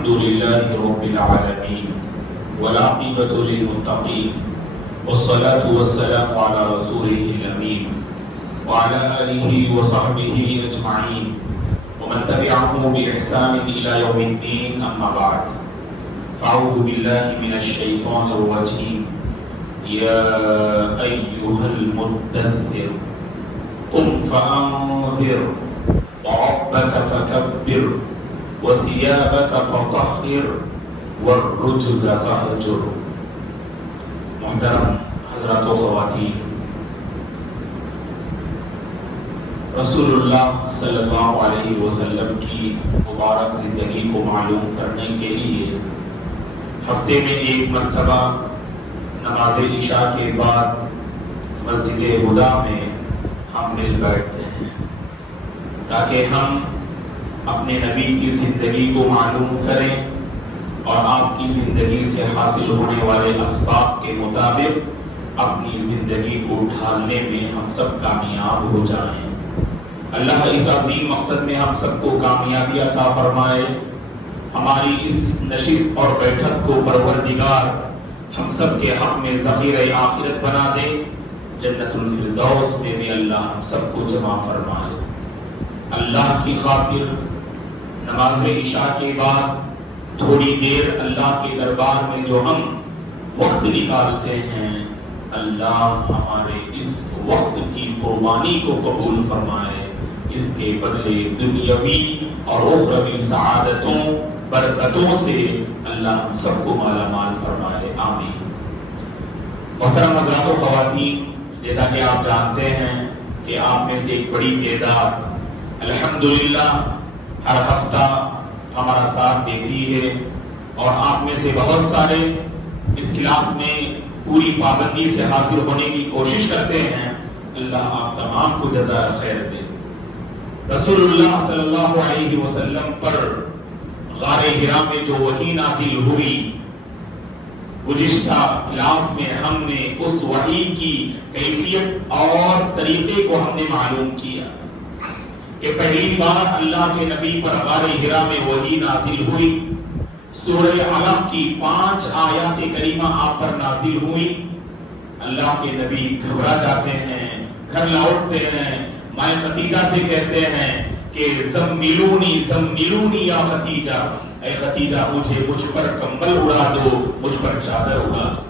الحمد لله رب العالمين والعاقبة للمتقين والصلاة والسلام على رسوله الأمين وعلى آله وصحبه أجمعين ومن تبعه بإحسان إلى يوم الدين أما بعد فأعوذ بالله من الشيطان الرجيم يا أيها المدثر قم فأنذر وربك فكبر وثيابك فطهر والرجز فاهجر. محترم حضرات و خواتین، رسول اللہ صلی اللہ علیہ وسلم کی مبارک زندگی کو معلوم کرنے کے لیے ہفتے میں ایک مرتبہ نماز عشاء کے بعد مسجد ہدا میں ہم مل بیٹھتے ہیں تاکہ ہم اپنے نبی کی زندگی کو معلوم کریں اور آپ کی زندگی سے حاصل ہونے والے اسباب کے مطابق اپنی زندگی کو ڈھالنے میں ہم سب کامیاب ہو جائیں. اللہ اس عظیم مقصد میں ہم سب کو کامیابی عطا فرمائے. ہماری اس نشست اور بیٹھک کو پروردگار ہم سب کے حق میں ذخیرہ آخرت بنا دے. جنت الفردوس میں بھی اللہ ہم سب کو جمع فرمائے. اللہ کی خاطر نماز عشاء کے بعد تھوڑی دیر اللہ کے دربار میں جو ہم وقت نکالتے ہیں، اللہ ہمارے اس وقت کی قربانی کو قبول فرمائے. اس کے بدلے دنیاوی اور اخروی سعادتوں برکتوں سے اللہ ہم سب کو مالا مال فرمائے. آمین. محترم حضرات و خواتین، جیسا کہ آپ جانتے ہیں کہ آپ میں سے ایک بڑی تعداد الحمدللہ ہر ہفتہ ہمارا ساتھ دیتی ہے اور آپ میں سے بہت سارے اس کلاس میں پوری پابندی سے حاضر ہونے کی کوشش کرتے ہیں. اللہ آپ تمام کو جزائے خیر دے. رسول اللہ صلی اللہ علیہ وسلم پر غار حرا میں جو وحی نازل ہوئی، گزشتہ کلاس میں ہم نے اس وحی کی کیفیت اور طریقے کو ہم نے معلوم کیا کہ پہلی بار اللہ کے نبی پر غار حرا میں وحی نازل ہوئی. سورہ علق کی 5 آیات کریمہ آپ پر نازل ہوئی. اللہ کے نبی گھبرا جاتے ہیں، گھر لوٹتے ہیں، مائیں خدیجہ سے کہتے ہیں کہ زملونی زملونی یا خدیجہ، اے خدیجہ مجھ پر کمبل اڑا دو، مجھ پر چادر اڑا دو.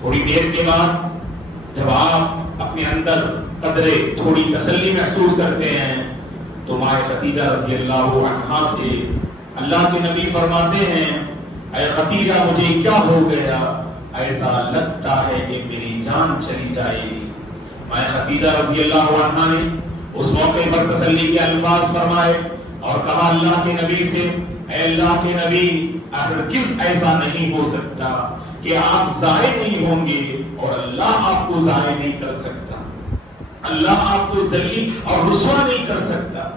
تھوڑی دیر کے بعد جب آپ اپنے اندر قدرے تھوڑی تسلی محسوس کرتے ہیں تو ماں خدیجہ رضی اللہ عنہا سے اللہ کے نبی فرماتے ہیں، اے خدیجہ مجھے کیا ہو گیا؟ ایسا لگتا ہے کہ میری جان چلی جائے گی. ماں خدیجہ رضی اللہ عنہا نے اس موقع پر تسلی کے الفاظ فرمائے اور کہا اللہ کے نبی سے، اے اللہ کے نبی ہرگز ایسا نہیں ہو سکتا کہ آپ ضائع نہیں ہوں گے اور اللہ آپ کو ضائع نہیں کر سکتا. اللہ آپ کو ذلیل اور رسوا نہیں کر سکتا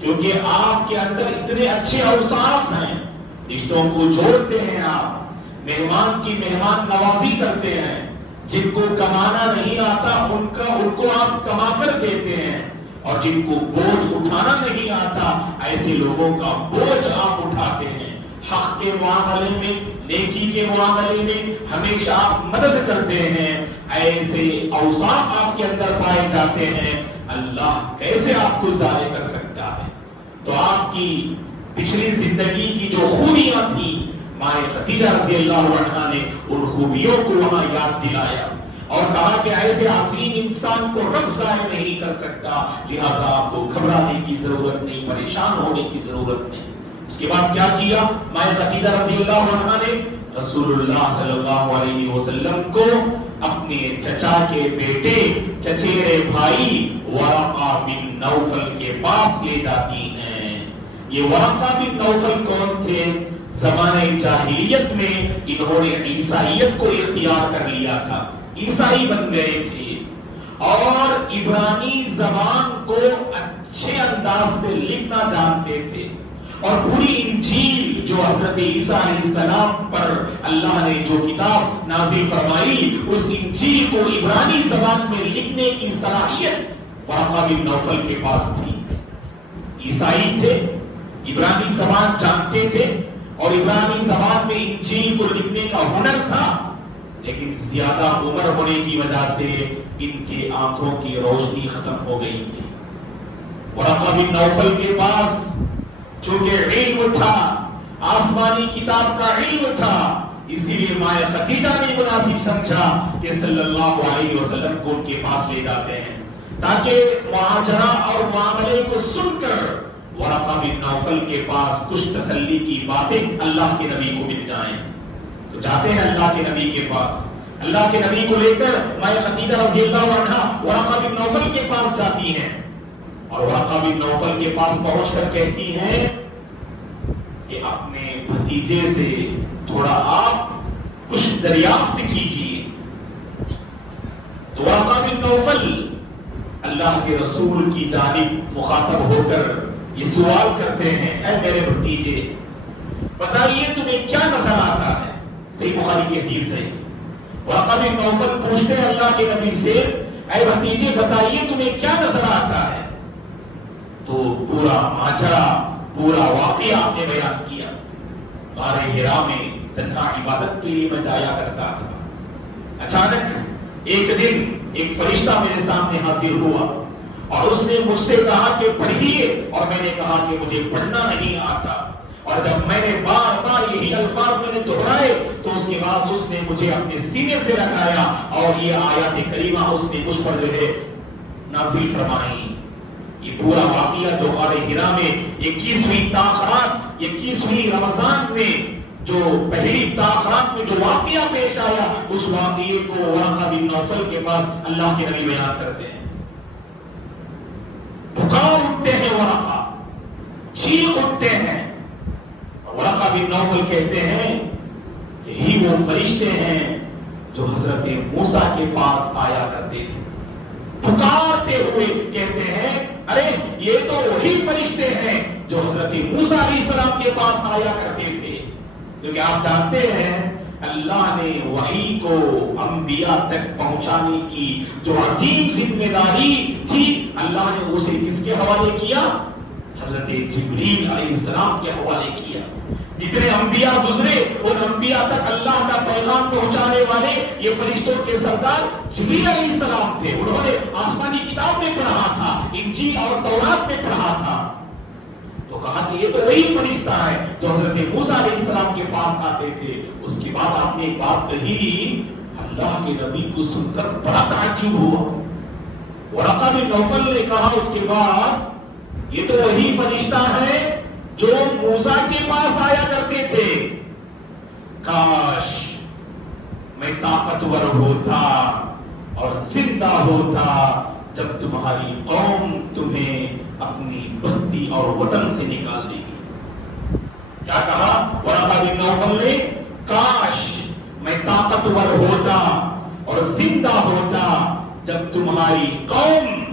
کیونکہ آپ کے اندر اتنے اچھے اوصاف ہیں. رشتوں کو جوڑتے ہیں، آپ مہمان کی مہمان نوازی کرتے ہیں. جن کو کمانا نہیں آتا ان کو آپ کما کر دیتے ہیں، اور جن کو بوجھ اٹھانا نہیں آتا ایسے لوگوں کا بوجھ آپ اٹھاتے ہیں. حق کے معاملے میں، نیکی کے معاملے میں ہمیشہ آپ مدد کرتے ہیں. ایسے اوصاف آپ کے اندر پائے جاتے ہیں. اللہ کیسے آپ کو ضائع کر سکتا ہے؟ تو آپ کی پچھلی زندگی کی جو خوبیاں تھیں، ماں خدیجہ رضی اللہ عنہا نے ان خوبیوں کو وہاں یاد دلایا اور کہا کہ ایسے عظیم انسان کو رب ضائع نہیں کر سکتا، لہذا آپ کو گھبرانے کی ضرورت نہیں، پریشان ہونے کی ضرورت نہیں. اس کے بعد کیا کیا؟ ماں خدیجہ رضی اللہ عنہا نے رسول اللہ صلی اللہ علیہ وسلم کو اپنے چچا کے بیٹے، چچیرے بھائی ورقہ بن نوفل کے پاس لے جاتی ہیں. یہ ورقہ بن نوفل کون تھے؟ زمانہ جاہلیت میں انہوں نے عیسائیت کو اختیار کر لیا تھا، عیسائی بن گئے تھے اور عبرانی زبان کو اچھے انداز سے لکھنا جانتے تھے. اور پوری انجیل جو حضرت عیسیٰ علیہ السلام پر اللہ نے جو کتاب نازل فرمائی، اس انجیل کو عبرانی زبان میں لکھنے کی صلاحیت ورقہ بن نوفل کے پاس تھی. عیسائی تھے، عبرانی زبان جانتے تھے اور عبرانی زبان میں انجیل کو لکھنے کا ہنر تھا، لیکن زیادہ عمر ہونے کی وجہ سے ان کے آنکھوں کی روشنی ختم ہو گئی تھی۔ ورقہ بن نوفل کے پاس چونکہ علم تھا، آسمانی کتاب کا علم تھا، اسی لیے مائیں خدیجہ نے مناسب سمجھا کہ صلی اللہ علیہ وسلم کو ان کے پاس لے جاتے ہیں تاکہ معاجرہ اور معاملے کو سن کر ورقہ بن نوفل کے پاس کچھ تسلی کی باتیں اللہ کے نبی کو مل جائیں۔ تو جاتے ہیں اللہ کے نبی کے پاس، اللہ کے نبی کو لے کر مائیں خدیجہ رضی اللہ عنہا ورقہ بن نوفل کے پاس جاتی ہیں، اور ورقہ بن نوفل کے پاس پہنچ کر کہتی ہیں کہ اپنے بھتیجے سے تھوڑا آپ کچھ دریافت کیجیے۔ تو ورقہ بن نوفل اللہ کے رسول کی جانب مخاطب ہو کر یہ سوال کرتے ہیں، اے میرے بھتیجے بتائیے تمہیں کیا نظر آتا ہے؟ صحیح بخاری کی حدیث ہے۔ ورقہ بن نوفل پوچھتے ہیں اللہ کے نبی سے، اے بھتیجے بتائیے تمہیں کیا نظر آتا ہے؟ تو پورا ماجرا، پورا واقعہ آپ نے بیان کیا۔ غار حرا میں تنہا عبادت کے لیے میں جایا کرتا تھا، اچانک ایک دن ایک فرشتہ میرے سامنے حاضر ہوا اور اس نے مجھ سے کہا کہ پڑھیے، اور میں نے کہا کہ مجھے پڑھنا نہیں آتا، اور جب میں نے بار بار یہی الفاظ میں نے دہرائے تو اس کے بعد اس نے مجھے اپنے سینے سے لگایا اور یہ آیات کریمہ اس نے مجھ پر جو ہے نازل فرمائی۔ یہ پورا واقعہ جو غار حرا میں 21ویں تاخرات 21ویں رمضان میں جو پہلی تاخرات میں جو واقعہ پیش آیا، اس واقعے کو ورقہ بن نوفل کے پاس اللہ کے نبی بیان کرتے ہیں۔ پکار اٹھتے ہیں ورقہ، چیخ اٹھتے ہیں، ورقہ بن نوفل کہتے ہیں یہی وہ فرشتے ہیں جو حضرت موسیٰ کے پاس آیا کرتے تھے۔ پکارتے ہوئے کہتے ہیں ارے یہ تو وہی فرشتے ہیں جو حضرت موسیٰ علیہ السلام کے پاس آیا کرتے تھے، کیونکہ آپ جانتے ہیں اللہ نے وحی کو انبیاء تک پہنچانے کی جو عظیم ذمہ داری تھی، اللہ نے اسے کس کے حوالے کیا؟ حضرت جبریل علیہ السلام کے حوالے کیا۔ جتنے انبیاء گزرے ان انبیاء تک اللہ کا پیغام پہنچانے والے یہ فرشتوں کے سردار جبریل علیہ السلام تھے۔ انہوں نے آسمانی کتاب میں پڑھا تھا، انجیل اور تورات میں پڑھا تھا، تو کہا کہ یہ تو وہی فرشتہ ہے جو حضرت موسیٰ علیہ السلام کے پاس آتے تھے۔ اس کے بعد آپ نے ایک بات کہی، اللہ کے نبی کو سن کر بڑا تعجب ہوا۔ ورقہ بن نوفل نے کہا اس کے بعد یہ تو وہی فرشتہ ہے جو موسیٰ کے پاس آیا کرتے تھے، کاش میں طاقتور ہوتا اور زندہ ہوتا جب تمہاری قوم تمہیں اپنی بستی اور وطن سے نکال دے گی۔ کیا کہا ورقہ بن نوفل نے؟ کاش میں طاقتور ہوتا اور زندہ ہوتا جب تمہاری قوم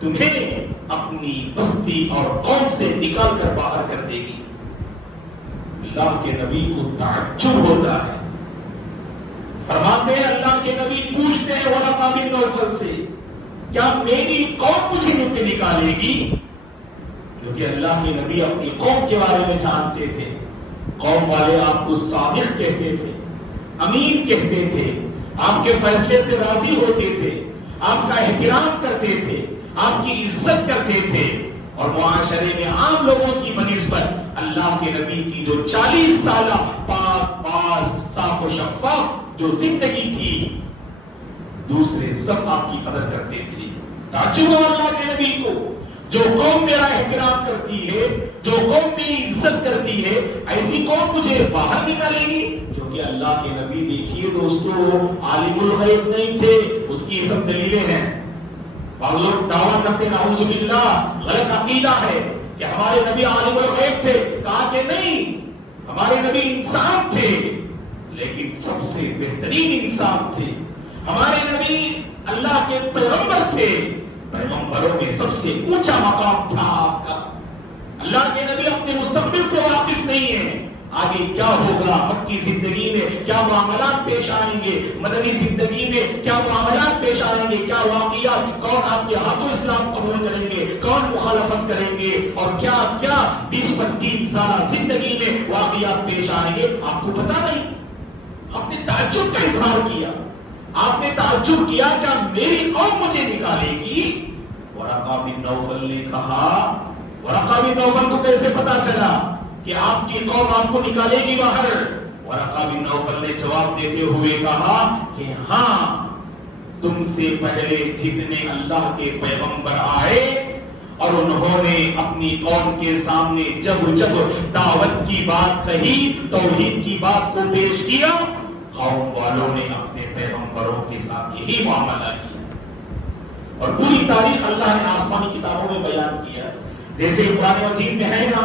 تمہیں اپنی بستی اور قوم سے نکال کر باہر کر دے گی۔ اللہ کے نبی کو تعجب ہوتا ہے، فرماتے ہیں اللہ کے نبی پوچھتے ہیں ورقہ بن نوفل سے کیا میری قوم مجھے نکالے گی؟ کیونکہ اللہ کے نبی اپنی قوم کے بارے میں جانتے تھے، قوم والے آپ کو صادق کہتے تھے، امین کہتے تھے، آپ کے فیصلے سے راضی ہوتے تھے، آپ کا احترام کرتے تھے، آپ کی عزت کرتے تھے، اور معاشرے میں عام لوگوں کی بنسبت اللہ کے نبی کی جو 40 سالہ پاک باز صاف و شفاف جو زندگی تھی، دوسرے سب آپ کی قدر کرتے تھے۔ تعجب اللہ کے نبی کو، جو قوم میرا احترام کرتی ہے، جو قوم میری عزت کرتی ہے، ایسی قوم مجھے باہر نکالے گی؟ کیونکہ اللہ کے نبی دیکھیے دوستو عالم الغیب نہیں تھے، اس کی سب دلیلیں ہیں۔ بعض لوگ دعویٰ کرتے ہیں نعوذ باللہ، غلط عقیدہ ہے کہ ہمارے نبی عالم الغیب تھے، کہا کہ نہیں، ہمارے نبی انسان تھے لیکن سب سے بہترین انسان تھے۔ ہمارے نبی اللہ کے پیغمبر تھے، پیغمبروں میں سب سے اونچا مقام تھا آپ کا۔ اللہ کے نبی اپنے مستقبل سے واقف نہیں ہیں، آگے کیا ہوگا، مکی زندگی میں کیا معاملات پیش آئیں گے، مدنی زندگی میں کیا معاملات پیش آئیں گے، کیا واقعات، کون آپ کے ہاتھوں اسلام قبول کریں گے، کون مخالفت کریں گے، اور کیا کیا 20-25 سالہ زندگی میں واقعات پیش آئیں گے، آپ کو پتا نہیں۔ آپ نے تعجب کا اظہار کیا، آپ نے تعجب کیا کہ میری قوم مجھے نکالے گی۔ ورقہ بن نوفل نے کہا، ورقہ بن نوفل کو کیسے پتا چلا کہ آپ کی قوم آپ کو نکالے گی باہر؟ ورقہ بن نوفل نے جواب دیتے ہوئے کہا کہ ہاں، تم سے پہلے جتنے اللہ کے پیغمبر آئے اور انہوں نے اپنی قوم کے سامنے جب جب دعوت کی بات کہی، توحید کی بات کو پیش کیا، قوم والوں نے اپنے پیغمبروں کے ساتھ یہی معاملہ کیا۔ اور پوری تاریخ اللہ نے آسمانی کتابوں میں بیان کیا، جیسے قرآن مجید میں ہے نا،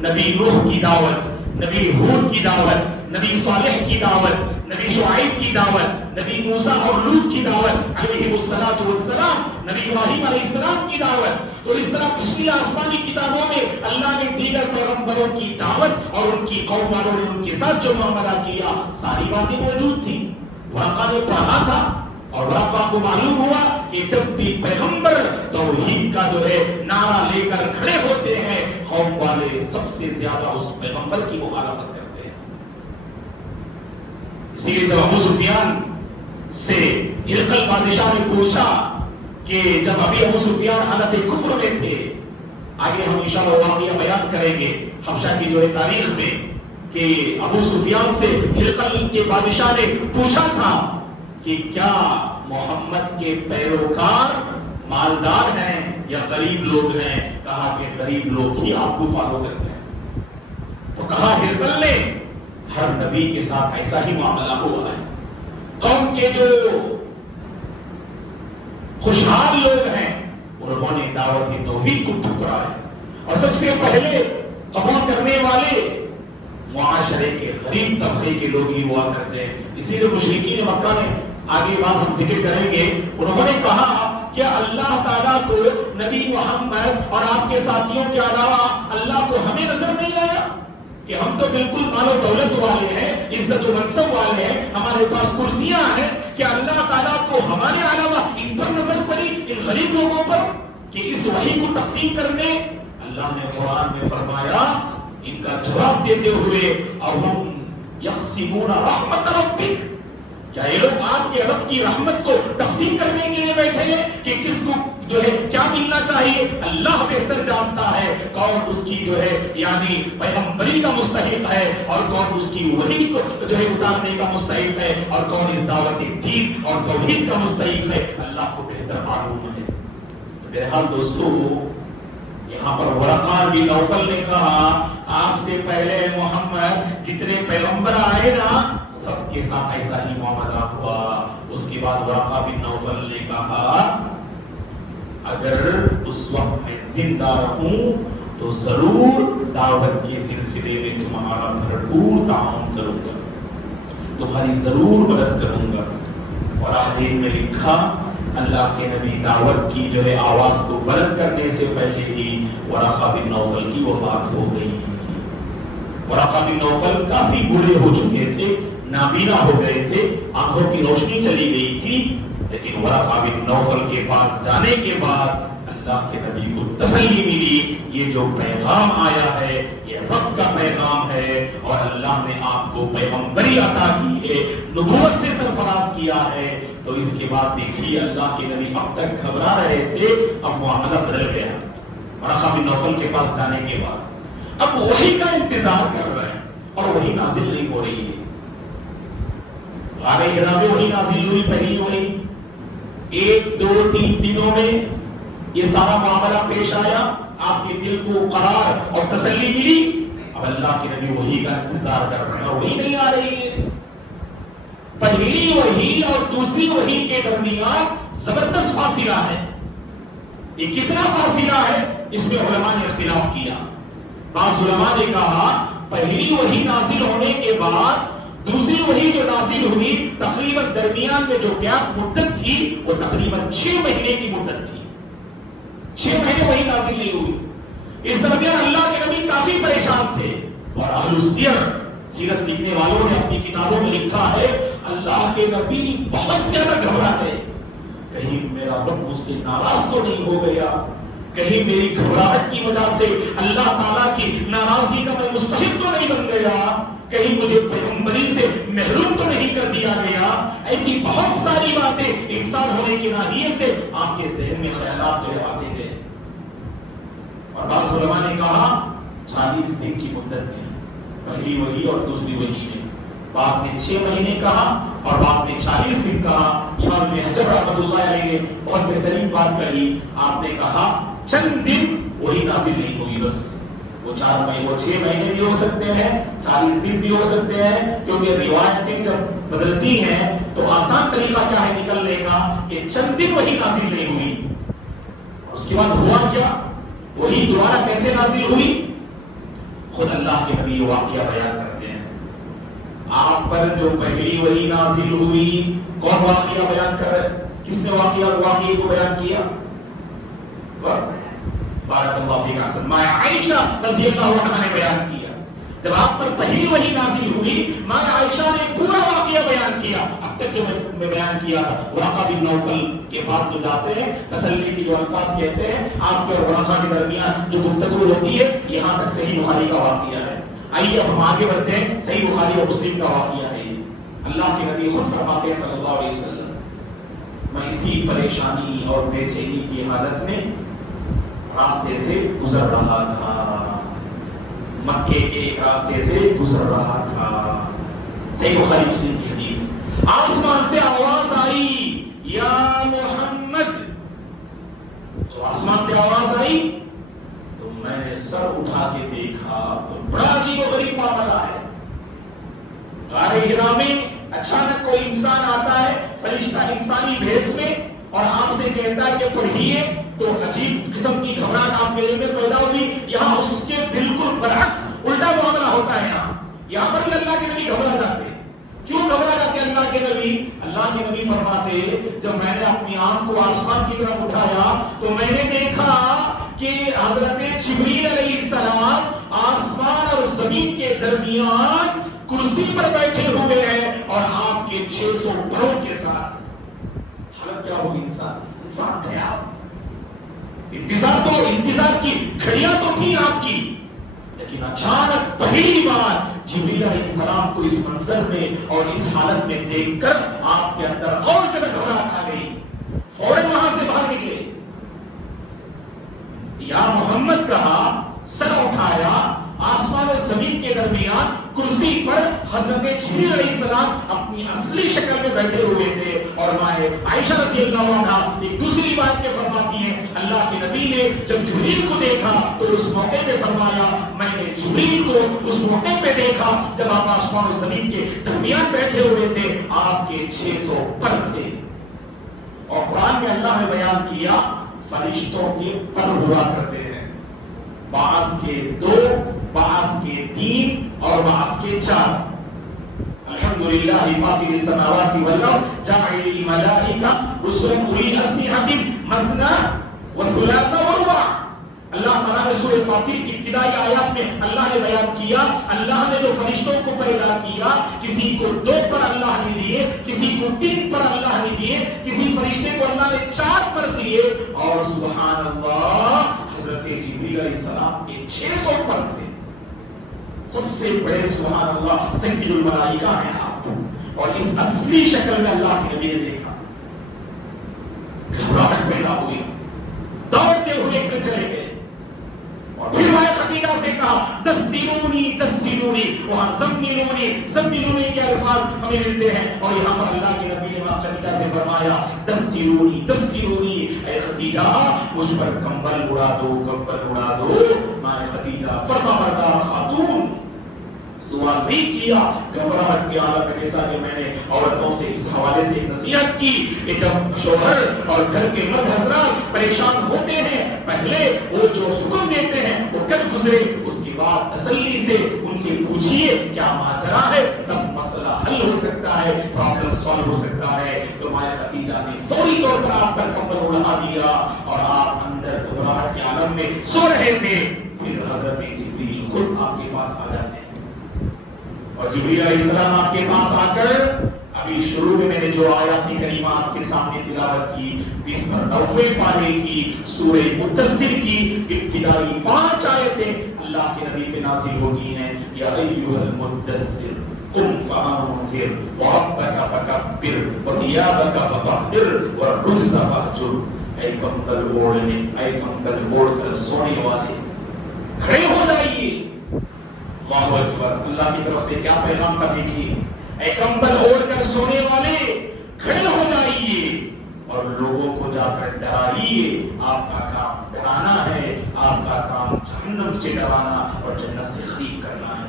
نبی نوح کی دعوت، نبی ہود کی دعوت، نبی صالح کی دعوت، نبی شعیب کی دعوت، نبی موسیٰ اور لوط کی دعوت علیہ السلام، نبی ابراہیم علیہ السلام کی دعوت۔ تو اس طرح پچھلی آسمانی کتابوں میں اللہ نے دیگر پیغمبروں کی دعوت اور ان کی قوم والوں نے ان کے ساتھ جو معاملہ کیا، ساری باتیں موجود تھیں۔ ورقہ نے پڑھا تھا اور ورقہ کو معلوم ہوا کہ جب بھی پیغمبر توحید کا جو ہے نعرہ لے کر کھڑے ہوتے ہیں، قوم والے سب سے زیادہ اس پیغمبر کی مخالفت کرتے ہیں۔ اسی لیے جب ابو سفیان سے ہرقل بادشاہ نے پوچھا کہ جب ابھی ابو سفیان حالت کفر میں تھے، آگے ہم انشاءاللہ واقعہ بیان کریں گے حبشہ کی جو ہے تاریخ میں، کہ ابو سفیان سے ہرقل کے بادشاہ نے پوچھا تھا کہ کیا محمد کے پیروکار مالدار ہیں یا غریب لوگ ہیں؟ کہا کہ غریب لوگ ہی آپ کو فالو کرتے ہیں۔ تو کہا ہرقل نے، ہر نبی کے ساتھ ایسا ہی معاملہ ہوا ہے، قوم کے جو خوشحال لوگ ہیں انہوں نے دعوت توحید کو ٹھکرایا، اور سب سے پہلے قبول کرنے والے معاشرے کے غریب طبقے کے لوگ ہی ہوا کرتے ہیں۔ اسی لیے مشرکین مکہ نے، آگے بات ہم ذکر کریں گے، انہوں نے کہا کہ اللہ تعالیٰ کو نبی محمد اور آپ کے ساتھیوں کے علاوہ اللہ کو ہمیں نظر نہیں آیا کہ ہم تو بالکل مال و دولت والے ہیں، عزت و منصب والے ہیں، ہمارے پاس کرسیاں ہیں، کہ اللہ تعالیٰ کو ہمارے علاوہ ان پر نظر پڑی، ان غریب لوگوں پر، کہ اس وحی کو تقسیم کرنے؟ اللہ نے قرآن میں فرمایا ان کا جواب دیتے ہوئے، اَوْهُمْ يَقْسِمُونَ رَحْمَتَ رَبِّكَ، کیا یہ لوگ آپ کے رب کی رحمت کو تقسیم کرنے کے لیے بیٹھے ہیں کہ کس کو جو ہے کیا ملنا چاہیے؟ اللہ بہتر جانتا ہے کون اس کی جو ہے یعنی پیغمبری کا مستحق ہے اور کون اس کی وحی کو جو ہے اتارنے کا مستحق ہے اور کون اس دعوت دین اور توحید کا مستحق ہے، اللہ کو بہتر معلوم ہے۔ بہرحال دوستو، یہاں پر ورقہ بن نوفل نے کہا آپ سے پہلے محمد جتنے پیغمبر آئے نا سب کے ساتھ ایسا ہی معاملہ ہوا۔ اس کے بعد ورقہ بن نوفل نے کہا اگر اس وقت میں زندہ رہوں تو ضرور دعوت کے سلسلے میں تمہارا بھرپور تعاون کروں گا، تمہاری ضرور مدد کروں گا۔ اور آخر میں لکھا اللہ کے نبی دعوت کی جو ہے آواز کو بلند کرنے سے پہلے ہی ورقہ بن نوفل کی وفات ہو گئی۔ ورقہ بن نوفل کافی بوڑھے ہو چکے تھے، نابینا ہو گئے تھے، آنکھوں کی روشنی چلی گئی تھی، لیکن ورقہ بن نوفل کے پاس جانے کے بعد اللہ کے نبی کو تسلی ملی، یہ جو پیغام آیا ہے یہ رب کا پیغام ہے اور اللہ نے آپ کو پیغمبری عطا کی ہے، نبوت سے سرفراز کیا ہے۔ تو اس کے بعد دیکھیے اللہ کے نبی اب تک گھبرا رہے تھے، اب معاملہ بدل گیا۔ ورقہ بن نوفل کے پاس جانے کے بعد اب وحی کا انتظار کر رہے ہیں اور وحی نازل نہیں ہو رہی ہے۔ غار حرا میں وحی نازل ہوئی، پہلی وحی 1 2 3 دنوں میں یہ سارا معاملہ پیش آیا، آپ کے دل کو قرار اور تسلی ملی۔ اب اللہ کے نبی وحی کا انتظار کر رہے ہیں اور وحی نہیں آ رہی ہے۔ پہلی وحی اور دوسری وحی کے درمیان زبردست فاصلہ ہے۔ یہ کتنا فاصلہ ہے اس میں علماء نے اختلاف کیا۔ بعض علماء نے کہا پہلی وحی نازل ہونے کے بعد دوسری وحی جو نازل ہوئی تقریباً درمیان میں جو گیپ مدت تھی وہ تقریباً 6 مہینے کی مدت تھی، 6 مہینے وحی نازل نہیں ہوئی۔ اس درمیان اللہ کے نبی کافی پریشان تھے، اور اہل السیر سیرت لکھنے والوں نے اپنی کتابوں میں لکھا ہے اللہ کے نبی بہت زیادہ گھبرا گئے، کہیں میرا رب مجھ سے ناراض تو نہیں ہو گیا، کہیں میری گھبراہٹ کی وجہ سے اللہ تعالیٰ کی ناراضگی کا میں مستحق تو نہیں بن گیا، کہیں مجھے پیغمبری سے محروم تو نہیں کر دیا گیا۔ ایسی بہت ساری باتیں انسان ہونے کی ناحیے سے آپ کے ذہن میں خیالات جو ہے آتے گئے۔ اور بعض علماء نے کہا 40 دن کی مدت تھی، پہلی وحی اور دوسری وحی میں، بعض نے 6 مہینے کہا اور بعض نے 40 دن کہا۔ امام ابن حجر رحمۃ اللہ علیہ نے بہت بہترین بات کہی، آپ نے کہا چند دن وہی نازل نہیں ہوئی، بس وہ 6 مہینے بھی ہو سکتے ہیں، 40 دن بھی ہو سکتے ہیں، کیونکہ روایتیں جب بدلتی ہیں تو آسان طریقہ کیا ہے نکلنے کا کہ چند دن وہی نازل نہیں ہوئی۔ اس کے بعد ہوا کیا، وہی دوبارہ کیسے نازل ہوئی، خود اللہ کے نبی واقعہ بیان کرتے ہیں۔ آپ پر جو پہلی وحی نازل ہوئی، کون واقعہ بیان کر رہے، کس نے واقعے کو بیان کیا؟ بارک اللہ فیک احسن، ماں عائشہ رضی اللہ عنہا نے بیان کیا۔ جب آپ پر پہلی وحی نازل ہوئی، ماں عائشہ نے پورا واقعہ بیان کیا۔ اب تک جو میں بیان کیا تھا، ورقہ بن نوفل کے پاس جو جاتے ہیں، تسلی کی جو الفاظ کہتے ہیں، آپ کے اور ورقہ کے درمیان جو گفتگو ہوتی ہے، یہاں تک صحیح بخاری کا واقعہ ہے۔ آئیے اب ہم آگے بڑھتے ہیں، صحیح بخاری اور مسلم کا واقعہ ہے۔ اللہ کے نبی خود فرماتے ہیں صلی اللہ علیہ وسلم، میں اسی پریشانی اور بے چینی کی حالت میں راستے سے گزر رہا تھا، مکے کے ایک راستے سے گزر رہا تھا۔ صحیح بخاری مسلم کی حدیث، آسمان سے آواز آئی یا محمد، تو آسمان سے آواز آئی تو میں نے سر اٹھا کے دیکھا تو بڑا عجیب و غریب معاملہ ہے۔ غار حرا میں اچانک کوئی انسان آتا ہے فرشتہ انسانی بھیس میں اور آپ سے کہتا ہے کہ پڑھیے، تو عجیب قسم کی گھبراہٹ آپ کے دل میں پیدا ہوئی۔ یہاں اس کے بالکل برعکس الٹا معاملہ ہوتا ہے۔ یہاں پر بھی اللہ کے نبی گھبرا جاتے۔ کیوں گھبرا جاتے اللہ کے نبی؟ اللہ کے نبی فرماتے جب میں نے اپنی آنکھ کو آسمان کی طرف اٹھایا تو میں نے دیکھا کہ حضرت جبریل علیہ السلام آسمان اور زمین کے درمیان کرسی پر بیٹھے ہوئے ہیں اور آپ کے 600 پروں کے ساتھ۔ حالت کیا ہوگی انسان تھے آپ، انتظار کی گھڑیاں تو تھی آپ کی، لیکن اچانک پہلی بار جبریل علیہ السلام کو اس منظر میں اور اس حالت میں دیکھ کر آپ کے اندر اور زیادہ گھبراہٹ آ گئی، فوراً وہاں سے باہر نکلے، یا محمد کہا، سر اٹھایا، آسمان اور زمین کے درمیان کرسی پر حضرت جبریل علیہ السلام اپنی اصلی شکل میں بیٹھے ہوئے تھے۔ اور ماں عائشہ رضی اللہ عنہا ایک دوسری بات میں فرماتی ہیں، اللہ کے نبی نے جب جبریل کو دیکھا تو اس موقع پہ فرمایا، میں نے جبریل کو اس موقع پہ دیکھا جب آپ آسمان اور زمین کے درمیان بیٹھے ہوئے تھے، آپ کے 600 پر تھے۔ اور قرآن میں اللہ نے بیان کیا فرشتوں کے پر ہوا کرتے ہیں، بعض کے 2، بعض کے 3 اور بعض کے 4۔ الحمدللہ فاطر السماوات والارض جاعل الملائکہ رسلا اولی اجنحۃ مثنی وثلاث ورباع۔ اللہ تعالیٰ نے سورہ فاطر کی ابتدائی آیات میں اللہ نے بیان کیا، اللہ نے جو فرشتوں کو پیدا کیا، کسی کو 2 پر اللہ نے دیے، کسی کو 3 پر اللہ نے دیے، کسی فرشتے کو اللہ نے 4 پر دیے، اور سبحان اللہ حضرت جبریل علیہ السلام کے 600 پر تھے۔ سب سے بڑے سبحان اللہ سید الملائکہ ہیں آپ، اور اس اصلی شکل میں اللہ کے نبی نے دیکھا، گھبراہٹ پیدا ہوئی، دوڑتے ہوئے چلے گئے، اور پھر ماں خدیجہ سے کہا دثرونی دثرونی، وہاں زملونی زملونی کے الفاظ ہمیں ملتے ہیں، اور یہاں پر اللہ کے نبی نے ماں خدیجہ سے فرمایا دثرونی دثرونی، اے خدیجہ مجھ پر کمبل اڑا دو، کمبل اڑا دو۔ ماں خدیجہ فرما بردار خاتون سوال نہیں کیا، گھبراہٹ کے عالم میں، جیسا کہ میں نے عورتوں سے اس حوالے سے ایک نصیحت کی کہ جب شوہر اور گھر کے مرد حضرات پریشان ہوتے ہیں، پہلے وہ جو حکم دیتے ہیں وہ کر گزرے، اس کے بعد تسلی سے ان سے پوچھئے کیا ماجرا ہے، تب مسئلہ حل ہو سکتا ہے، پرابلم سالو ہو سکتا ہے۔ تو ماں خدیجہ نے فوری طور پر آپ پر کمبل اڑا دیا اور آپ اندر گھبراہٹ کے عالم میں سو رہے تھے۔ پھر حضرت جبریل خود آپ کے پاس آ جاتے ہیں، اور جبریل علیہ السلام آپ کے پاس آ کر ابھی شروع میں نے جو آیات کریمہ آپ کے سامنے تلاوت کی 20 پر 90 پارے کی سورہ مدثر کی ابتدائی 5 آیتیں اللہ کے نبی پہ نازل ہوتی ہیں. یا ایھا المدثر قم فانذر وربک فکبر وثیابک فطہر والرجز فاہجر. اے کمبل اوڑھنے، اے کمبل اوڑھ کر سونے والے کھڑے ہو جائیے. اللہ اکبر. اللہ کی طرف سے کیا پیغام تھا دیکھیے. اے کمبل اوڑھ کر سونے والے کھڑے ہو جائیے اور لوگوں کو جا کر ڈرائیے. آپ کا کام ڈرانا ہے، آپ کا کام جہنم سے ڈرانا اور جنت سے قریب کرنا ہے.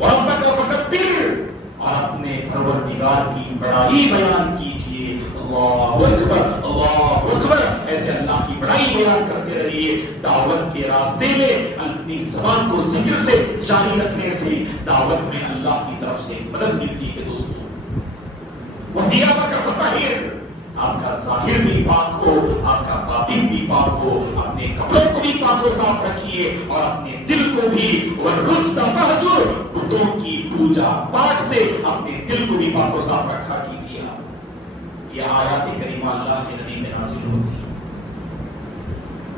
وَرَبَّكَ فَكَبِّرْ. اور اپنے پروردگار کی بڑائی بیان کیجیے. اللہ اکبر اللہ اکبر. ایسے اللہ کی بڑائی بیان کرتے رہیے. دعوت کے راستے میں اپنی زبان کو ذکر سے جاری رکھنے سے دعوت میں اللہ کی طرف سے مدد ملتی ہے دوستو. وَثِيَابَكَ فَطَهِّرْ. آپ کا ظاہر بھی پاک ہو، آپ کا باطن بھی پاک ہو. اپنے کپڑوں کو بھی پاک و صاف رکھیے اور اپنے دل کو بھی. وَالرُّجْزَ فَاہْجُرْ. بتوں کی پوجا پاٹ سے اپنے دل کو بھی پاک و صاف رکھا کیجیے. آپ یہ آیات کریمہ اللہ کے نبی میں نازل ہوتی ہیں.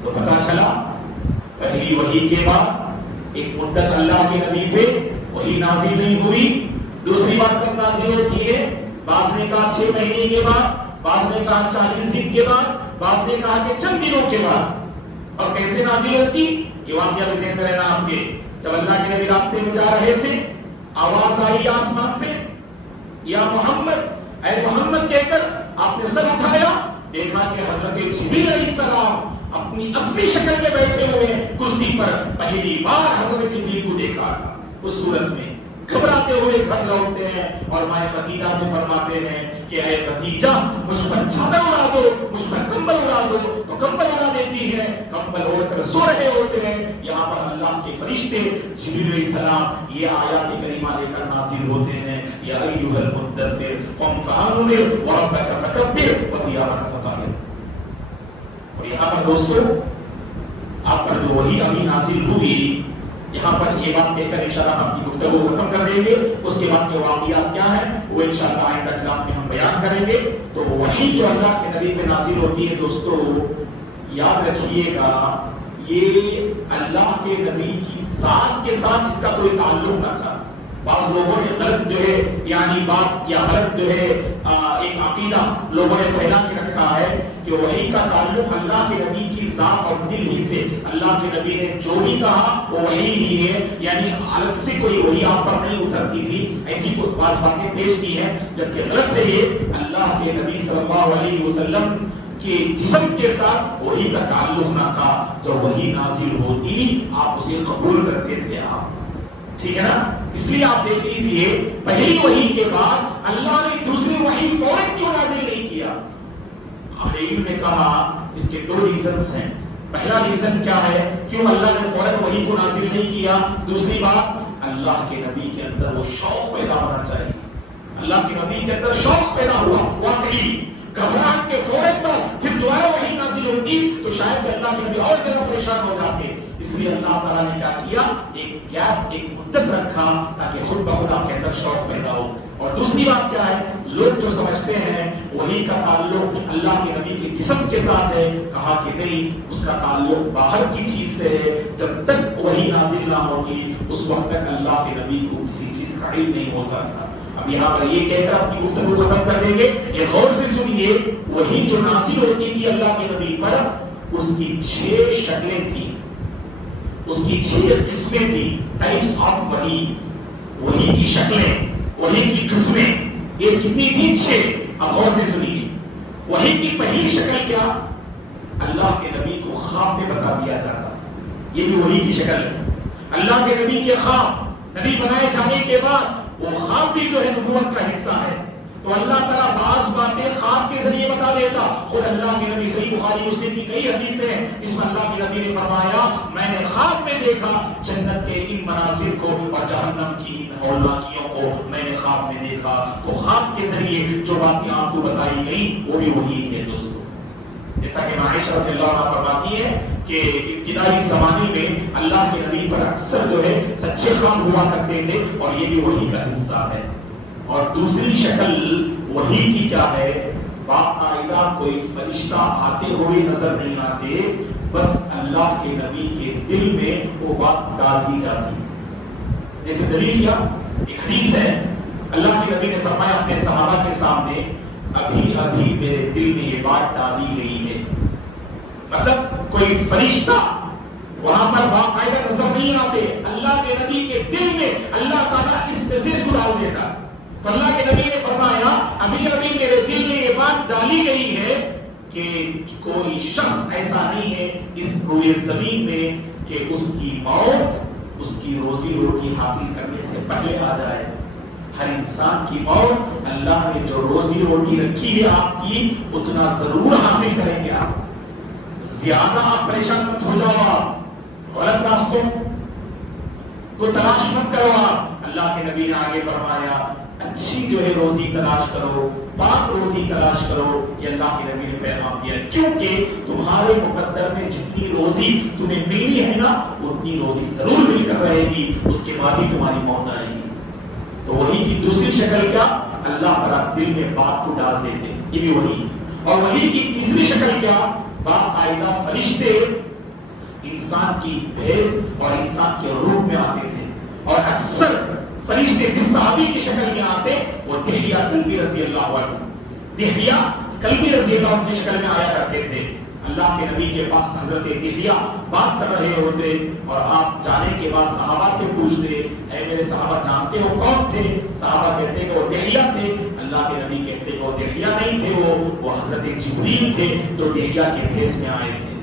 تو پتہ چلا پہلی وحی کے بعد ایک مدت اللہ کے نبی پہ وحی نازل نہیں ہوئی. دوسری بار کب نازل ہوتی ہے؟ بعض نے کہا 6 مہینے کے بعد، بعض نے کہا 40 دن کے بعد، بعض نے کہا کہ چند دنوں کے بعد. اور کیسے نازل ہوتی؟ یہ واقعہ بھی ذہن میں رہنا آپ کے. جب اللہ کے نبی راستے میں جا رہے تھے، آواز آئی آسمان سے، یا محمد، اے محمد کہہ کر آپ نے سر اٹھایا، دیکھا کہ حضرت جبریل علیہ السلام اپنی اصلی شکل میں بیٹھے ہوئے کرسی پر. پہلی بار حضرت جبریل کو دیکھا تھا اس صورت میں. گھبراتے ہوئے گھر لوٹتے ہیں اور مائیں خدیجہ سے فرماتے ہیں کہ اے خدیجہ مجھ پر چادر اڑا دو، مجھ پر کمبل اڑا دو. تو کمبل اڑا دیتی ہے، کمبل اوڑھ کر سو رہے ہوتے ہیں. یہاں پر اللہ کے فرشتے جبریل علیہ السلام یہ آیات کریمہ لے کر نازل ہوتے ہیں. یا ایھا المدثر قم فانذر وربک فکبر وثیابک فطہر. اور یہاں پر دوستو آپ پر جو وحی ابھی نازل ہوئی، یہاں پر یہ بات کہہ کر انشاءاللہ ہم اپنی گفتگو ختم کر دیں گے. اس کے بعد کے واقعات کیا ہیں وہ انشاءاللہ آئندہ کلاس میں ہم بیان کریں گے. تو وحی جو اللہ کے نبی پہ نازل ہوتی ہے دوستو، یاد رکھیے گا یہ اللہ کے نبی کی ذات کے ساتھ اس کا کوئی تعلق نہ تھا. بعض لوگوں نے غلط جو ہے یعنی بات یا غلط جو ہے ایک عقیدہ لوگوں نے پھیلا کے رکھا ہے کہ وحی کا تعلق اللہ کے نبی کی ذات اور دل ہی سے. اللہ کے نبی نے جو بھی کہا وہ وحی ہی ہے، یعنی الگ سے کوئی وحی آپ پر نہیں اترتی تھی. ایسی کوئی بعض باتیں پیش کی ہیں جبکہ غلط ہے. یہ اللہ کے نبی صلی اللہ علیہ وسلم کہ جسم کے ساتھ وحی کا تعلق نہ تھا. جب وحی نازل ہوتی آپ اسے قبول کرتے تھے. آپ ٹھیک ہے نا؟ اس لیے آپ دیکھ لیجئے پہلی وحی کے بعد اللہ نے دوسری وحی فوراً کیوں نازل نہیں کیا؟ اہل علم نے کہا اس کے 2 ریزنز ہیں. پہلا ریزن کیا ہے کیوں اللہ نے فوراً وحی کو نازل نہیں کیا؟ دوسری بات اللہ کے نبی کے اندر وہ شوق پیدا ہونا چاہیے. اللہ کے نبی کے اندر شوق پیدا ہوا واقعی. گھبراہٹ کے فوراً بعد پھر دوبارہ وحی نازل ہوتی تو شاید اللہ کے نبی اور زیادہ پریشان ہو جاتے. اس لیے اللہ تعالیٰ نے کیا کیا؟ ایک گیپ، ایک مدت رکھا تاکہ خود بخود آپ کے اندر شوق پیدا ہو. اور دوسری بات کیا ہے، لوگ جو سمجھتے ہیں وحی کا تعلق اللہ کے نبی کے جسم کے ساتھ ہے، کہا کہ نہیں، اس کا تعلق باہر کی چیز سے ہے. جب تک وحی نازل نہ ہوتی اس وقت تک اللہ کے نبی کو کسی چیز کا علم نہیں ہوتا تھا. اب یہاں پر یہ کہہ کر اپنی گفتگو ختم کر دیں گے. یہ غور سے سنیے، وحی جو نازل ہوتی تھی اللہ کے نبی پر اس کی 6 شکلیں تھیں، اس کی 6 قسمیں تھیں. ٹائپس آف وحی، وحی کی شکلیں، وحی کی قسمیں. یہ کتنی تھی؟ 6. اب غور سے سنیے. وحی کی پہلی شکل کیا؟ اللہ کے نبی کو خواب میں بتا دیا جاتا. یہ بھی وحی کی شکل ہے. اللہ کے نبی کے خواب، نبی بنائے جانے کے بعد وہ خواب بھی جو ہے نبوت کا حصہ ہے. تو اللہ تعالیٰ بعض باتیں خواب کے ذریعے بتا دیتا. خود اللہ کے نبی، صحیح بخاری مسلم کی کئی حدیثیں ہیں جس میں اللہ کے نبی نے فرمایا میں نے خواب میں دیکھا جنت کے ان مناظر کو اور جہنم کی ان ہولناکیوں کو میں نے خواب میں دیکھا. تو خواب کے ذریعے جو باتیں آپ کو بتائی گئی وہ بھی وہی ہے دوستو. جیسا کہ عائشہ رضی اللہ عنہا فرماتی ہے کہ ابتدائی زمانے میں اللہ کے نبی پر اکثر جو ہے سچے خواب ہوا کرتے تھے اور یہ بھی وحی کا حصہ ہے. اور دوسری شکل وحی کی کیا ہے؟ باقاعدہ کوئی فرشتہ آتے ہوئے نظر نہیں آتے، بس اللہ کے نبی کے دل میں وہ بات ڈال دی جاتی. جیسے دلیل کیا؟ ایک حدیث ہے، اللہ کے نبی نے فرمایا اپنے صحابہ کے سامنے، ابھی ابھی میرے دل میں یہ بات ڈالی گئی ہے. مطلب کوئی فرشتہ وہاں پر باقاعدہ نظر نہیں آتے، اللہ کے نبی کے دل میں اللہ تعالیٰ اس میسج کو ڈال دیتا. تو اللہ کے نبی نے فرمایا ابھی ابھی میرے دل میں یہ بات ڈالی گئی ہے کہ کوئی شخص ایسا نہیں ہے اس روئے زمین میں کہ اس کی موت اس کی روزی روٹی حاصل کرنے سے پہلے آ جائے. ہر انسان کی موت اللہ نے جو روزی روٹی رکھی ہے آپ کی اتنا ضرور حاصل کریں گے. آپ زیادہ آپ پریشان مت ہو جاؤ، آپ غلط راستوں کو تلاش مت کرو. آپ اللہ کے نبی نے آگے فرمایا اچھی جو ہے روزی تلاش کرو، پاک روزی تلاش کرو. یہ اللہ کے نبی نے پیغام دیا کیونکہ تمہارے مقدر میں جتنی روزی تمہیں ملی ہے نا اتنی روزی ضرور مل کر رہے گی، اس کے بعد ہی تمہاری موت آئے گی. تو وحی کی دوسری شکل کیا؟ اللہ تعالیٰ دل میں بات کو ڈال دیتے، یہ بھی وحی. اور وحی کی تیسری شکل کیا؟ باقاعدہ فرشتے انسان کی بھیس اور انسان کے روح میں آتے تھے. اور اکثر فرشتے جس صحابی کی شکل میں آتے وہ دہیہ کلبی رضی اللہ عنہ، دہیہ کلبی رضی اللہ عنہ کی شکل میں آیا کرتے تھے. اللہ کے نبی کے پاس حضرت دہیہ بات کر رہے ہوتے اور آپ جانے کے بعد صحابہ سے پوچھتے اے میرے صحابہ جانتے ہو کون تھے؟ صحابہ کہتے کہ وہ دہیہ تھے. اللہ کے نبی کہتے کہ وہ دہیہ نہیں تھے، وہ حضرت جبریل تھے جو دہیہ کے بھیس میں آئے تھے.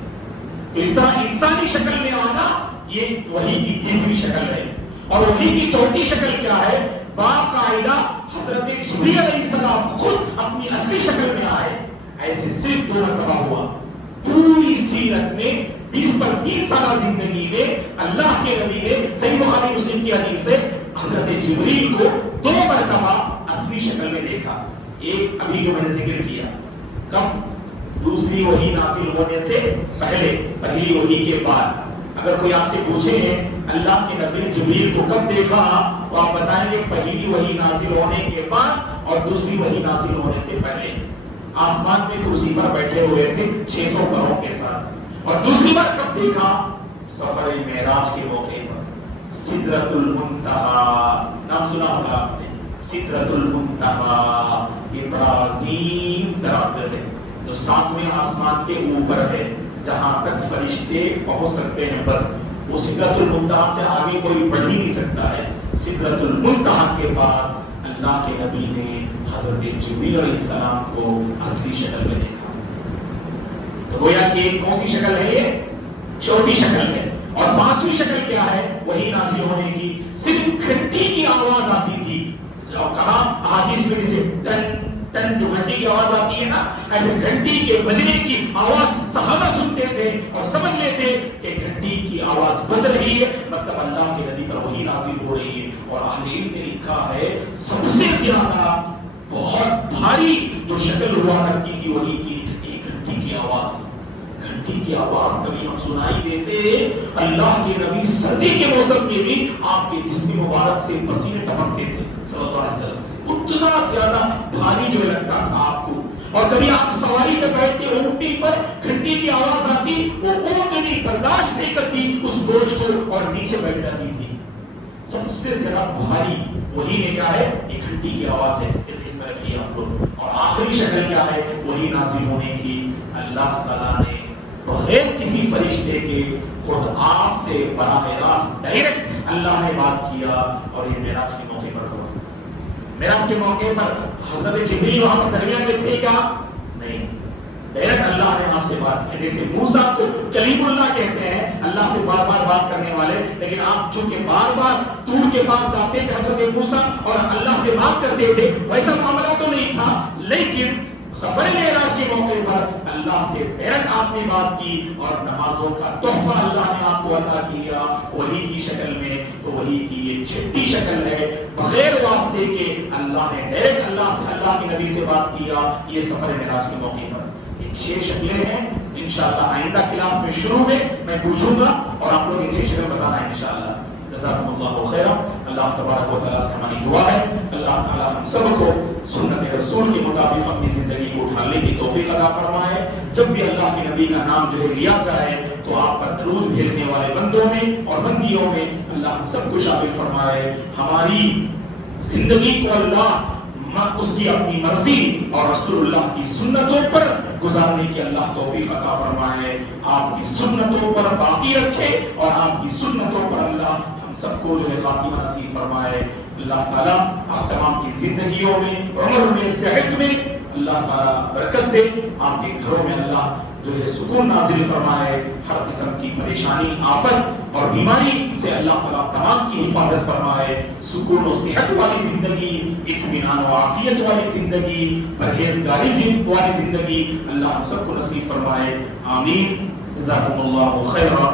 تو اس طرح انسانی شکل میں آنا یہ وحی کی تیسری شکل ہے. اور وحی کی چوتھی شکل کیا ہے؟ باقاعدہ حضرت جبریل علیہ السلام خود اپنی اصلی شکل میں آئے. ایسے صرف 2 مرتبہ ہوا پوری سیرت میں. 20-3 سالہ زندگی میں اللہ کے نبی نے صحیح بخاری مسلم کی حدیث سے حضرت جبریل کو 2 مرتبہ اصلی شکل میں دیکھا. ایک ابھی جو میں نے ذکر کیا، کب؟ دوسری وحی نازل ہونے سے پہلے، پہلی وحی کے بعد. اگر کوئی آپ سے پوچھے اللہ کے نبی نے جبریل کو کب دیکھا تو آپ بتائیں گے پہلی وحی نازل ہونے کے بعد اور دوسری وحی نازل ہونے سے پہلے. آسمان میں کرسی پر بیٹھے ہوئے تھے 600 پروں کے ساتھ. اور دوسری بار کب دیکھا؟ سفر معراج کے موقع پر. سدرۃ المنتہا نام سنا ہوگا آپ نے، سدرۃ المنتہا ابراہیم درخت ہے جو 7ویں آسمان کے اوپر ہے، جہاں تک فرشتے پہنچ سکتے ہیں بس. وہ سدرۃ المنتہا سے آگے کوئی بڑھ ہی نہیں سکتا ہے. سدرۃ المنتہا کے پاس اللہ کے نبی نے حضرت جبریل علیہ السلام کو اصلی شکل میں دیکھا. تو گویا کہ کون سی شکل ہے؟ یہ چوتھی شکل ہے. اور 5ویں شکل کیا ہے وہی نازل ہونے کی؟ صرف گھنٹی کی آواز آتی تھی. اور کہا احادیث میں جسے ٹن ٹن جو گھنٹی کی آواز آتی ہے نا، ایسے گھنٹی کے بجنے کی آواز صحابہ سنتے تھے اور سمجھ لیتے کہ گھنٹی کی آواز بج رہی ہے، مطلب اللہ کے نبی پر وہی نازل ہو رہی ہے. اور اہل علم نے لکھا ہے سب سے زیادہ بہت بھاری جو شکل ہوا کرتی تھی وہی کی ایک گھنٹی کی آواز. گھنٹی کی آواز کبھی ہم سنائی دیتے. اللہ کے نبی سردی کے موسم میں بھی آپ کے جسم مبارک سے پسینے ٹپکتے تھے صلی اللہ علیہ وسلم سے. اتنا زیادہ بھاری جو لگتا تھا آپ کو. اور کبھی آپ سواری پہ بیٹھتے اونٹنی پر، گھنٹی کی آواز آتی، وہ اونٹنی برداشت نہیں کرتی اس بوجھ کو اور نیچے بیٹھ جاتی تھی. سب سے زیادہ بھاری وہی نے کیا ہے؟ ایک گھنٹی کی آواز ہے. اس میں رکھیے آپ لوگ. اور آخری شکل کیا ہے وہی نازل ہونے کی؟ اللہ تعالیٰ نے بغیر کسی فرشتے کے خود آپ سے براہ راست ڈائریکٹ اللہ نے بات کیا. اور یہ معراج کے موقع پر ہوا. معراج کے موقع پر حضرت جبریل وہاں پر درمیان میں تھے کیا؟ نہیں. ڈائریکٹ اللہ نے آپ سے بات کی. جیسے موسیٰ کو کلیم اللہ کہتے ہیں، اللہ سے بار بار بات کرنے والے، لیکن آپ چونکہ بار بار طور کے پاس جاتے تھے حضرت موسیٰ اور اللہ سے بات کرتے تھے، ویسا معاملہ تو نہیں تھا. لیکن سفر معراج کے موقع پر اللہ سے ڈائریکٹ آپ نے بات کی اور نمازوں کا تحفہ اللہ نے آپ کو عطا کیا وحی کی شکل میں. تو وحی کی یہ 6ٹھی شکل ہے بغیر واسطے کے اللہ نے ڈائریکٹ اللہ کے نبی سے بات کیا. یہ سفر معراج کے موقع پر 6 شکلیں ہیں. ان انشاءاللہ آئندہ کلاس میں شروع میں میں پوچھوں گا اور آپ لوگ اچھی شکل بتانا ہے انشاءاللہ. جزاکم اللہ خیرا. اللہ تبارک و تعالیٰ سے ہماری دعا ہے اللہ تعالیٰ ہم سب کو سنت رسول کے مطابق اپنی زندگی کو ڈھالنے کی توفیق عطا فرمائے. جب بھی اللہ کے نبی کا نام جو ہے لیا جائے تو آپ پر درود بھیجنے والے بندوں میں اور بندیوں میں اللہ ہم سب کو شامل فرمائے. ہماری زندگی کو اللہ اس کی اپنی مرضی اور رسول اللہ کی سنتوں پر گزارنے کی اللہ توفیق عطا فرمائے. آپ کی سنتوں پر باقی رکھے اور آپ کی سنتوں پر اللہ ہم سب کو جو ہے خاتمہ نصیب فرمائے. اللہ تعالیٰ آپ تمام کی زندگیوں میں عمر میں صحت میں اللہ تعالیٰ برکت دے. آپ کے گھروں میں اللہ جو ہے سکون نازل فرمائے. ہر قسم کی پریشانی آفت اور بیماری سے اللہ تعالیٰ تمام کی حفاظت فرمائے. سکون و صحت والی زندگی, اطمینان و عافیت والی زندگی, پرہیزگاری والی زندگی اللہ ہم سب کو نصیب فرمائے. آمین. جزاکم اللہ خیرا.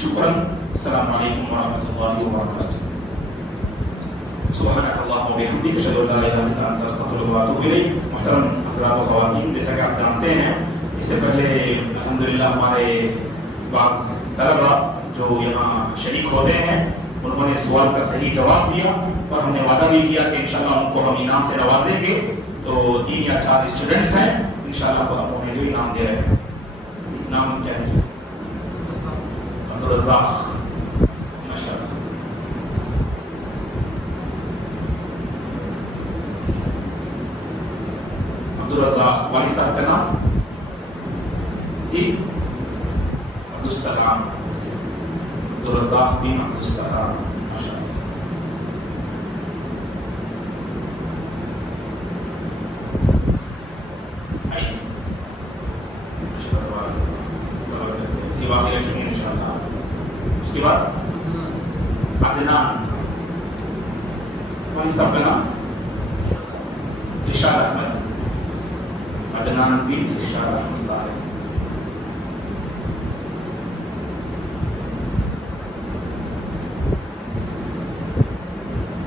شکرا. السلام علیکم ورحمۃ اللہ وبرکاتہ. سبحانک اللہم و بحمدک اشہد ان لا الہ الا انت استغفرک و اتوب الیک. محترم حضرات و خواتین, جیسا کہ آپ جانتے ہیں اس سے پہلے الحمدللہ ہمارے بعض طلبہ جو یہاں شریک ہوتے ہیں انہوں نے سوال کا صحیح جواب دیا اور ہم نے وعدہ بھی کیا کہ انشاءاللہ ان کو ہم انعام سے نوازیں گے. تو 3 یا 4 اسٹوڈنٹس ہیں انشاءاللہ ہم انہیں جو انعام دے رہے ہیں. نام کیا ہے؟ عبدالرزاق. ماشاءاللہ. عبدالرزاق. والد صاحب کا نام جی عبدالسلام. عبدالرزاق بن عبدالسلام. ماشاءاللہ. باقی رکھیں گے انشاءاللہ. اس کے بعد عدنان. والد صاحب کا نام ارشاد احمد. عدنان بن ارشاد احمد صالح.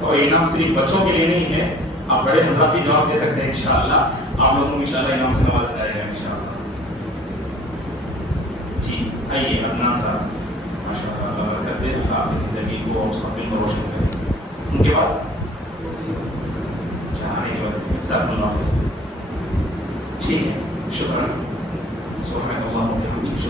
اور انعام صرف بچوں کے لیے نہیں ہے, آپ بڑے حضرات بھی جواب دے سکتے ہیں انشاءاللہ. آپ لوگوں کو انشاءاللہ انعام سے نوازا جائے گا انشاءاللہ. جی آئیے عدنان صاحب. ماشاءاللہ برکت دے. اللہ آپ کی زندگی کو اور مستقبل کو روشن کرے. ان کے بعد چاہنے کے بعد سب اللہ ٹھیک ہے. شکرا. سبحانک اللہم و بحمدک.